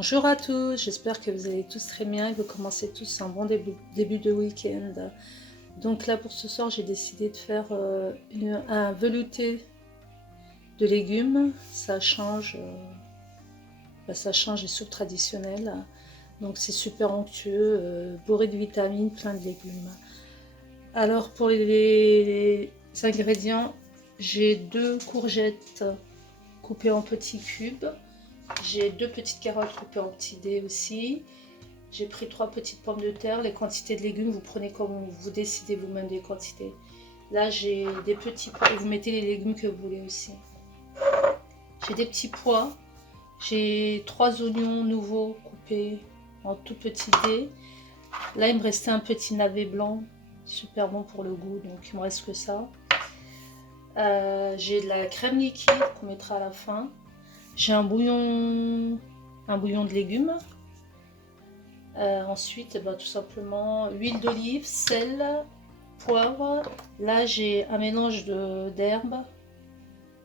Bonjour à tous, j'espère que vous allez tous très bien et que vous commencez tous un bon début de week-end. Donc là pour ce soir j'ai décidé de faire un velouté de légumes. Ça change des soupes traditionnelles. Donc c'est super onctueux, bourré de vitamines, plein de légumes. Alors pour les ingrédients, j'ai 2 courgettes coupées en petits cubes. J'ai 2 petites carottes coupées en petits dés aussi. J'ai pris 3 petites pommes de terre. Les quantités de légumes, vous prenez comme vous décidez vous-même des quantités. Là, j'ai des petits pois et vous mettez les légumes que vous voulez aussi. J'ai des petits pois. J'ai 3 oignons nouveaux coupés en tout petits dés. Là, il me restait un petit navet blanc. Super bon pour le goût, donc il me reste que ça. J'ai de la crème liquide qu'on mettra à la fin. J'ai un bouillon de légumes. Ensuite, tout simplement, huile d'olive, sel, poivre. Là, j'ai un mélange d'herbes.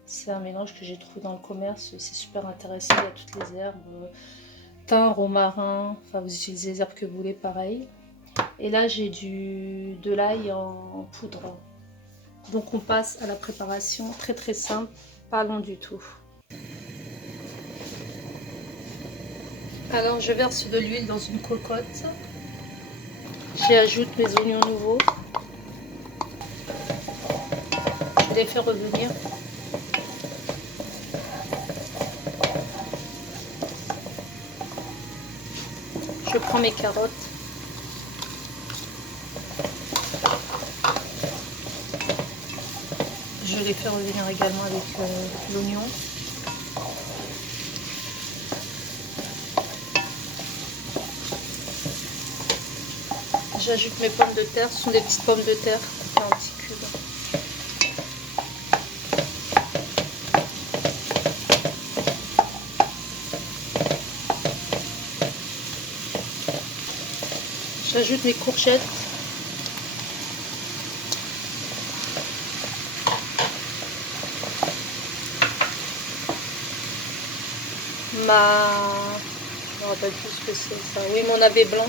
C'est un mélange que j'ai trouvé dans le commerce. C'est super intéressant. Il y a toutes les herbes. Thym, romarin. Enfin, vous utilisez les herbes que vous voulez, pareil. Et là, j'ai de l'ail en poudre. Donc, on passe à la préparation. Très, très simple. Pas long du tout. Alors je verse de l'huile dans une cocotte, j'y ajoute mes oignons nouveaux, je les fais revenir. Je prends mes carottes, je les fais revenir également avec l'oignon. J'ajoute mes pommes de terre, ce sont des petites pommes de terre coupées en petits cubes. J'ajoute mes courgettes. Je me rappelle plus ce que c'est ça. Oui, mon navet blanc.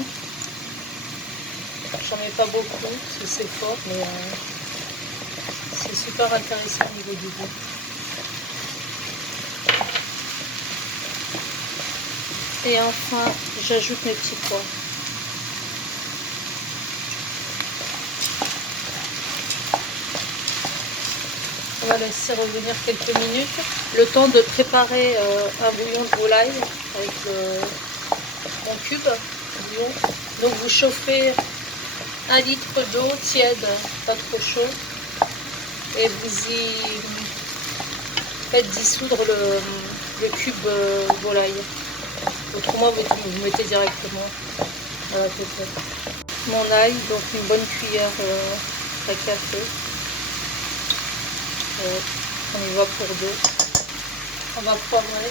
J'en mets pas beaucoup parce que c'est fort, mais c'est super intéressant au niveau du goût. Et enfin, j'ajoute mes petits pois. On va laisser revenir quelques minutes. Le temps de préparer un bouillon de volaille avec mon cube de bouillon. Donc vous chauffez 1 litre d'eau tiède, pas trop chaud, et vous y faites dissoudre le cube volaille. Autrement, vous mettez directement à la cocotte. Mon ail, donc une bonne cuillère à café. On y va pour 2. On va poivrer.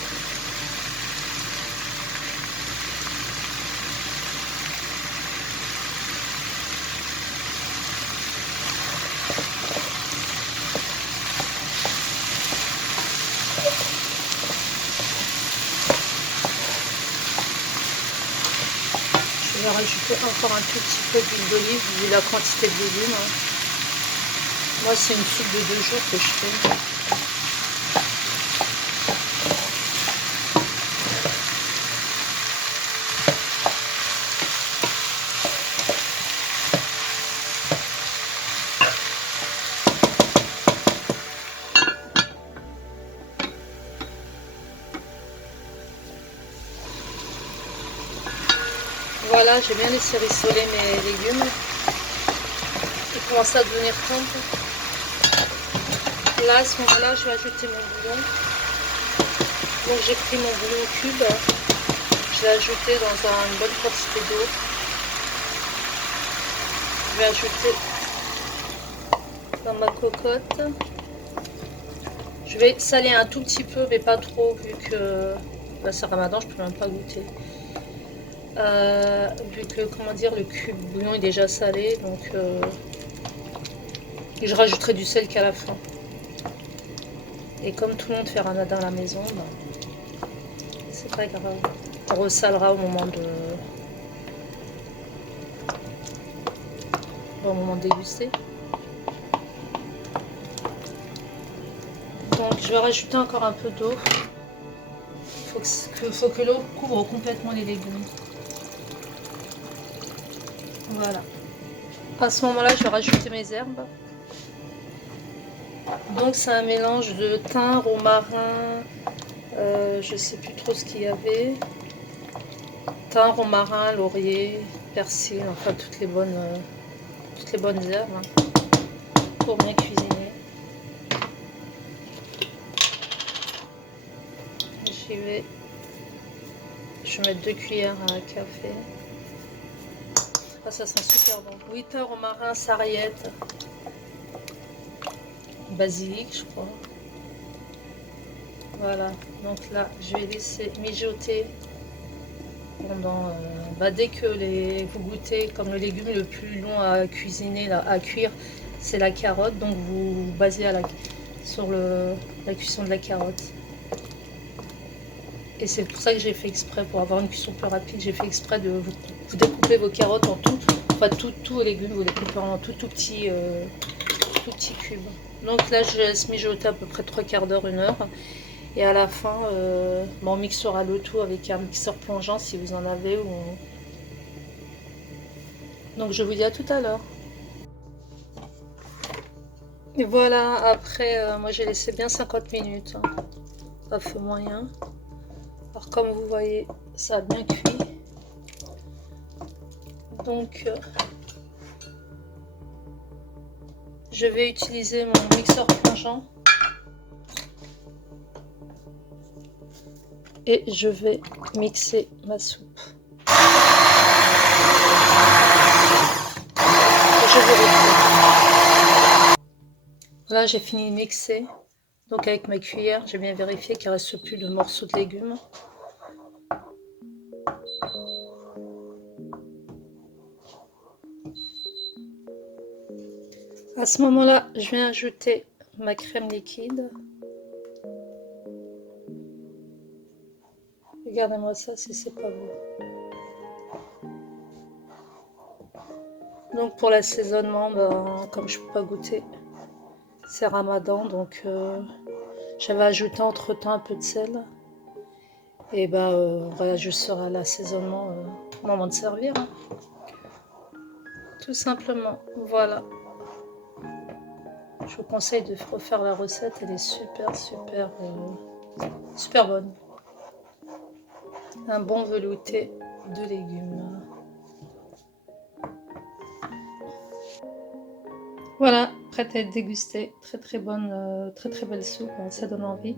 Je vais rajouter encore un tout petit peu d'huile d'olive vu la quantité de légumes. Moi, c'est une soupe de 2 jours que je fais. Voilà, j'ai bien laissé rissoler mes légumes. Ils commencent à devenir tendres. Là, à ce moment-là, je vais ajouter mon bouillon. Donc j'ai pris mon bouillon cube, je l'ai ajouté dans une bonne quantité d'eau. Je vais ajouter dans ma cocotte. Je vais saler un tout petit peu, mais pas trop, vu que là c'est Ramadan, je peux même pas goûter. Vu que le cube bouillon est déjà salé, donc je rajouterai du sel qu'à la fin. Et comme tout le monde fait Ramadan à la maison, c'est très grave. On ressalera au moment de déguster. Donc je vais rajouter encore un peu d'eau. Faut que l'eau couvre complètement les légumes. Voilà. À ce moment-là, je vais rajouter mes herbes. Donc c'est un mélange de thym, romarin, je sais plus trop ce qu'il y avait. Thym, romarin, laurier, persil, enfin toutes les bonnes herbes hein, pour bien cuisiner. J'y vais. Je vais mettre 2 cuillères à café. Ah, ça sent super bon. Oui, thym, romarin, sarriette, basilic, je crois. Voilà. Donc là, je vais laisser mijoter pendant. Dès que vous goûtez, comme le légume le plus long à cuisiner, à cuire, c'est la carotte. Donc vous basez sur la cuisson de la carotte. Et c'est pour ça que j'ai fait exprès, pour avoir une cuisson plus rapide, j'ai fait exprès de vous découper vos carottes en tous les légumes, vous les coupez en tout petits cubes. Donc là, je laisse mijoter à peu près 3/4 d'heure, 1 heure. Et à la fin, on mixera le tout avec un mixeur plongeant si vous en avez. Donc je vous dis à tout à l'heure. Et voilà, après, moi j'ai laissé bien 50 minutes, hein, à feu moyen. Alors comme vous voyez, ça a bien cuit. Donc je vais utiliser mon mixeur plongeant. Et je vais mixer ma soupe. Je vais retrouver. Voilà, j'ai fini de mixer. Donc avec ma cuillère, j'ai bien vérifié qu'il ne reste plus de morceaux de légumes. À ce moment-là, je vais ajouter ma crème liquide. Regardez-moi ça, si c'est pas beau. Donc pour l'assaisonnement, comme je ne peux pas goûter, c'est Ramadan, donc j'avais ajouté entre-temps un peu de sel. Et on réajustera l'assaisonnement au moment de servir. Hein. Tout simplement, voilà. Je vous conseille de refaire la recette, elle est super bonne. Un bon velouté de légumes. Voilà, prête à être dégustée. Très bonne, très belle soupe, hein, ça donne envie.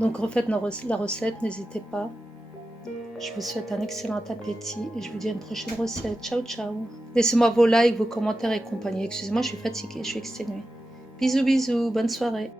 Donc refaites la recette, n'hésitez pas. Je vous souhaite un excellent appétit et je vous dis à une prochaine recette. Ciao, ciao. Laissez-moi vos likes, vos commentaires et compagnie. Excusez-moi, je suis fatiguée, je suis exténuée. Bisous, bisous, bonne soirée.